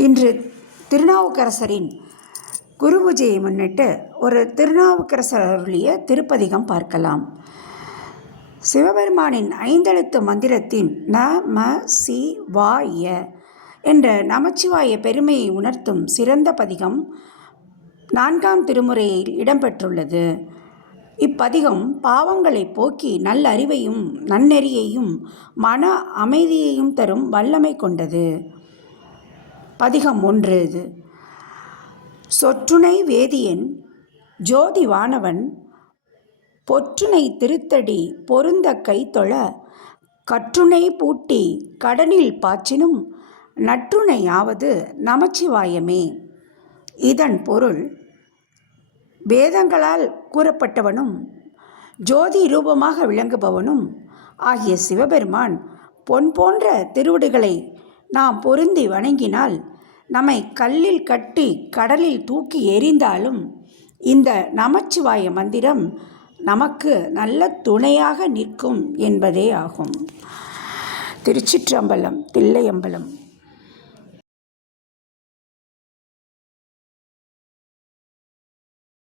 இன்று திருநாவுக்கரசரின் குரு பூஜையை முன்னிட்டு ஒரு திருநாவுக்கரசர் அருளிய திருப்பதிகம் பார்க்கலாம். சிவபெருமானின் ஐந்தெழுத்து மந்திரத்தின் நம சிவாய என்ற நமச்சிவாய பெருமையை உணர்த்தும் சிறந்த பதிகம் 4ஆம் திருமுறையில் இடம்பெற்றுள்ளது. இப்பதிகம் பாவங்களை போக்கி நல்லறிவையும் நன்னெறியையும் மன அமைதியையும் தரும் வல்லமை கொண்டது. பதிகம் 1. சொற்றுணை வேதியன் ஜோதி வானவன் பொற்றுணை திருத்தடி பொருந்த கைத்தொழ கற்றுணை பூட்டி கடனில் பாய்ச்சினும் நற்றுணையாவது நமச்சிவாயமே. இதன் பொருள், வேதங்களால் கூறப்பட்டவனும் ஜோதி ரூபமாக விளங்குபவனும் ஆகிய சிவபெருமான் பொன் போன்ற திருவடிகளை நாம் பொருந்தி வணங்கினால் நம்மை கல்லில் கட்டி கடலில் தூக்கி எறிந்தாலும் இந்த நமச்சிவாய மந்திரம் நமக்கு நல்ல துணையாக நிற்கும் என்பதே ஆகும். திருச்சிற்றம்பலம், தில்லையம்பலம்.